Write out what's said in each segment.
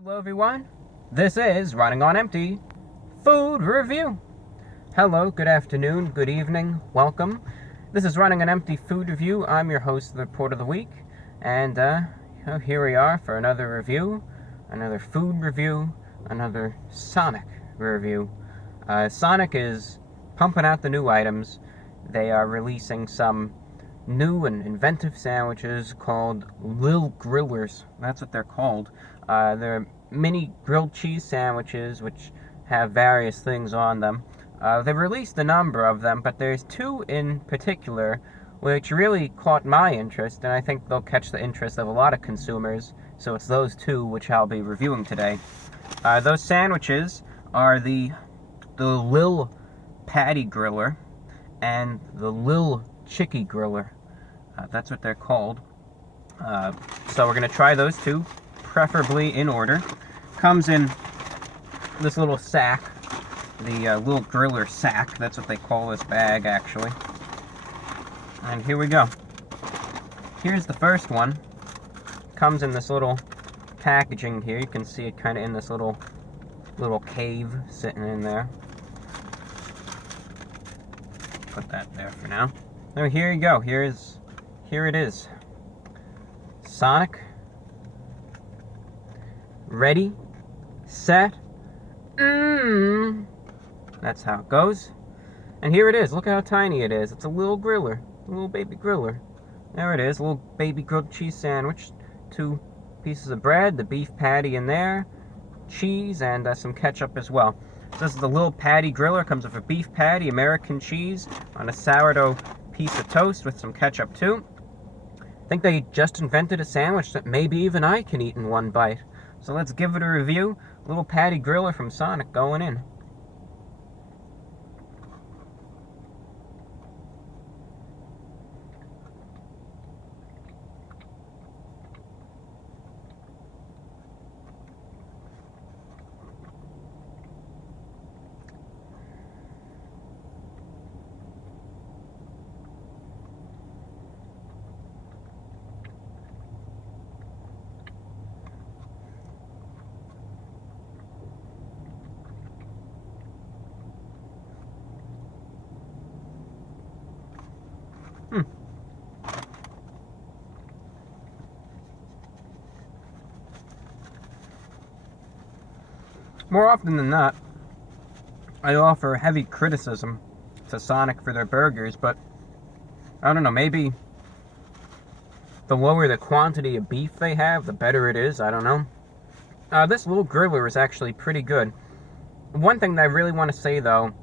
Hello everyone, this is Running on Empty Food Review. Hello, good afternoon, good evening, welcome. This is Running on Empty Food Review. I'm your host, The Report of the Week, and here we are for another review, another food review, another SONC review. SONC is pumping out the new items. They are releasing some new and inventive sandwiches called Lil Grillers. That's what they're called. They're mini grilled cheese sandwiches which have various things on them. They've released a number of them, but there's two in particular which really caught my interest, and I think they'll catch the interest of a lot of consumers. So it's those two which I'll be reviewing today. Those sandwiches are the Lil Patty Griller and the Lil Chicky Griller. That's what they're called. So we're going to try those two, preferably in order. Comes in this little sack, the Lil Griller sack. That's what they call this bag, actually. And here we go. Here's the first one. Comes in this little packaging here. You can see it kind of in this little cave sitting in there. Put that there for now. So here you go. Here it is. SONC. Ready, set, That's how it goes. And here it is. Look at how tiny it is. It's a little griller. A little baby griller. There it is. A little baby grilled cheese sandwich. 2 pieces of bread, the beef patty in there, cheese, and some ketchup as well. So this is the Lil Patty Griller. Comes with a beef patty, American cheese, on a sourdough piece of toast with some ketchup too. I think they just invented a sandwich that maybe even I can eat in one bite. So let's give it a review. Lil Patty Griller from SONC going in. More often than not, I offer heavy criticism to SONC for their burgers, but I don't know, maybe the lower the quantity of beef they have, the better it is. I don't know. This Lil Griller is actually pretty good. One thing that I really want to say, though,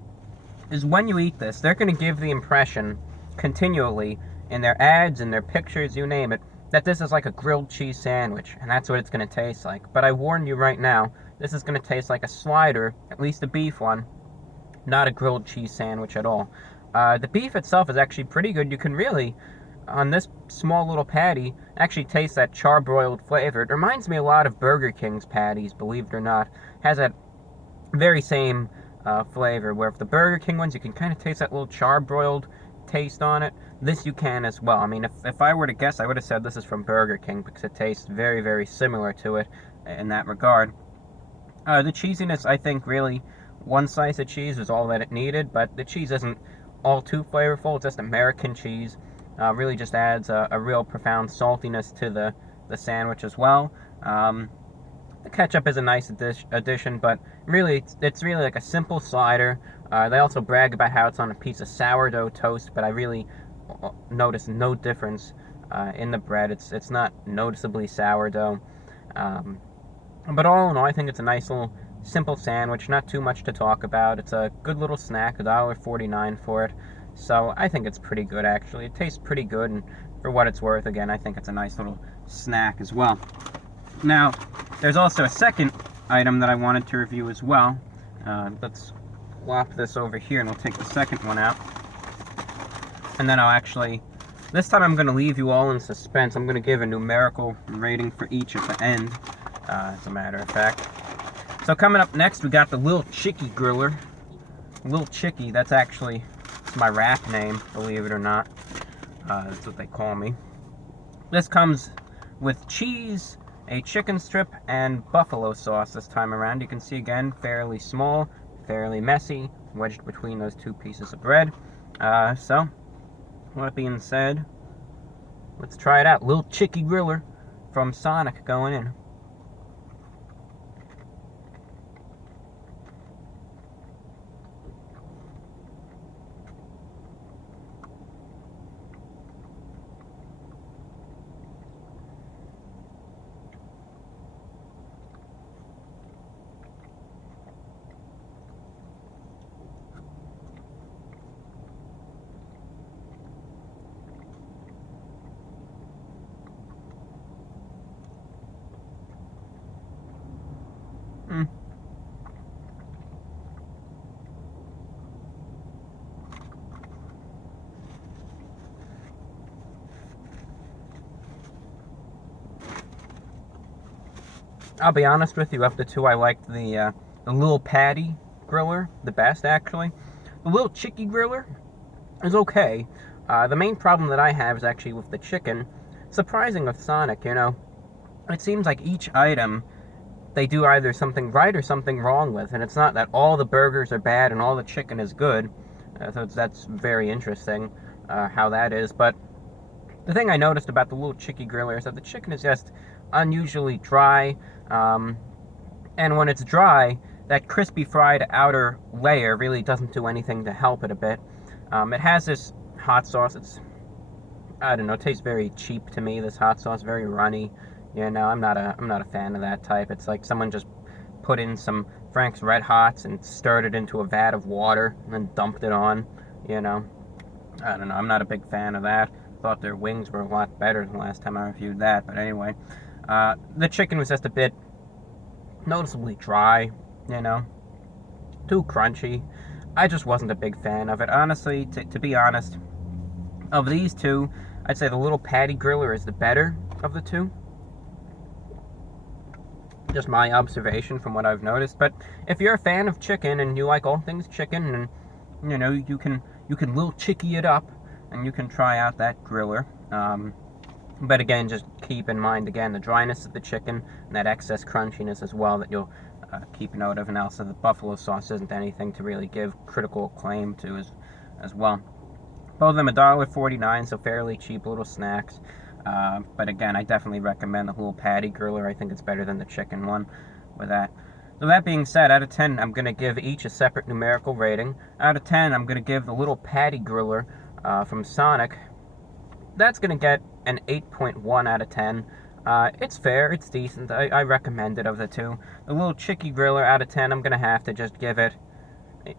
is when you eat this, they're going to give the impression continually in their ads, in their pictures, you name it, that this is like a grilled cheese sandwich, and that's what it's going to taste like. But I warn you right now, this is going to taste like a slider, at least a beef one, not a grilled cheese sandwich at all. The beef itself is actually pretty good. You can really, on this small little patty, actually taste that charbroiled flavor. It reminds me a lot of Burger King's patties, believe it or not. Has that very same flavor, where if the Burger King ones, you can kind of taste that little charbroiled taste on it. This you can as well. I mean, if I were to guess, I would have said this is from Burger King, because it tastes very, very similar to it in that regard. The cheesiness, I think, really, one slice of cheese was all that it needed, but the cheese isn't all too flavorful. It's just American cheese. Really just adds a real profound saltiness to the sandwich as well. The ketchup is a nice addition, but really, it's really like a simple slider. They also brag about how it's on a piece of sourdough toast, but I really notice no difference in the bread. It's not noticeably sourdough. But all in all, I think it's a nice little simple sandwich, not too much to talk about. It's a good little snack, $1.49 for it. So I think it's pretty good, actually. It tastes pretty good, and for what it's worth, again, I think it's a nice little snack as well. Now, there's also a second item that I wanted to review as well. Let's flop this over here, and we'll take the second one out. And then I'll actually, this time I'm going to leave you all in suspense. I'm going to give a numerical rating for each at the end. As a matter of fact. So coming up next, we got the Lil Chicky Griller. Lil Chicky, that's my rap name, believe it or not. That's what they call me. This comes with cheese a chicken strip and buffalo sauce this time around. You can see again, fairly small, fairly messy, wedged between those two pieces of bread. So, with that being said, let's try it out. Lil Chicky Griller from SONC going in. I'll be honest with you, of the two, I liked the Lil Patty Griller the best, actually. The Lil Chicky Griller is okay. The main problem that I have is actually with the chicken. Surprising with SONC, you know, it seems like each item they do either something right or something wrong with, and it's not that all the burgers are bad and all the chicken is good. So that's very interesting how that is. But the thing I noticed about the Lil Chicky Griller is that the chicken is just unusually dry, and when it's dry, that crispy fried outer layer really doesn't do anything to help it a bit. It has this hot sauce. It's, I don't know, it tastes very cheap to me, this hot sauce, very runny. You know, I'm not a fan of that type. It's like someone just put in some Frank's Red Hots and stirred it into a vat of water and then dumped it on, you know. I don't know, I'm not a big fan of that. Thought their wings were a lot better than last time I reviewed that, but anyway. The chicken was just a bit noticeably dry, you know, too crunchy. I just wasn't a big fan of it. Honestly, to be honest, of these two, I'd say the Lil Patty Griller is the better of the two. Just my observation from what I've noticed. But if you're a fan of chicken and you like all things chicken, and you know, you can Lil Chicky it up and you can try out that griller. But again, just keep in mind again the dryness of the chicken and that excess crunchiness as well that you'll keep note of. And also the buffalo sauce isn't anything to really give critical acclaim to as well. Both of them $1.49, so fairly cheap little snacks. But again, I definitely recommend the Lil Patty Griller. I think it's better than the chicken one with that. So that being said, out of 10, I'm going to give each a separate numerical rating. Out of 10, I'm going to give the Lil Patty Griller from SONC. That's going to get an 8.1 out of 10. It's fair, it's decent. I recommend it of the two. The Lil Chicky Griller out of 10, I'm going to have to just give it...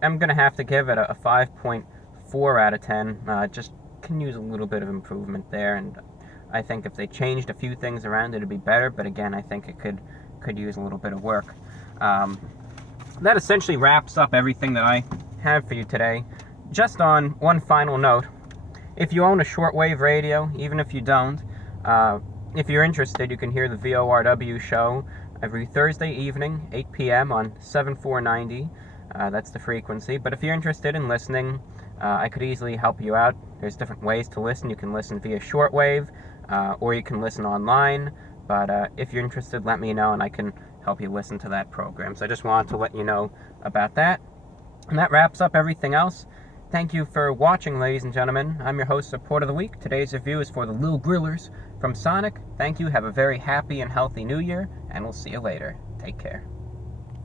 I'm going to have to give it a 5.4 out of 10. Just can use a little bit of improvement there, and I think if they changed a few things around, it'd be better. But again, I think it could use a little bit of work. That essentially wraps up everything that I have for you today. Just on one final note, if you own a shortwave radio, even if you don't, if you're interested, you can hear the VORW show every Thursday evening, 8 p.m. on 7490. That's the frequency. But if you're interested in listening, I could easily help you out. There's different ways to listen. You can listen via shortwave, or you can listen online. But if you're interested, let me know, and I can help you listen to that program. So I just wanted to let you know about that. And that wraps up everything else. Thank you for watching, ladies and gentlemen. I'm your host, Report of the Week. Today's review is for the Lil Grillers from SONC. Thank you. Have a very happy and healthy New Year, and we'll see you later. Take care.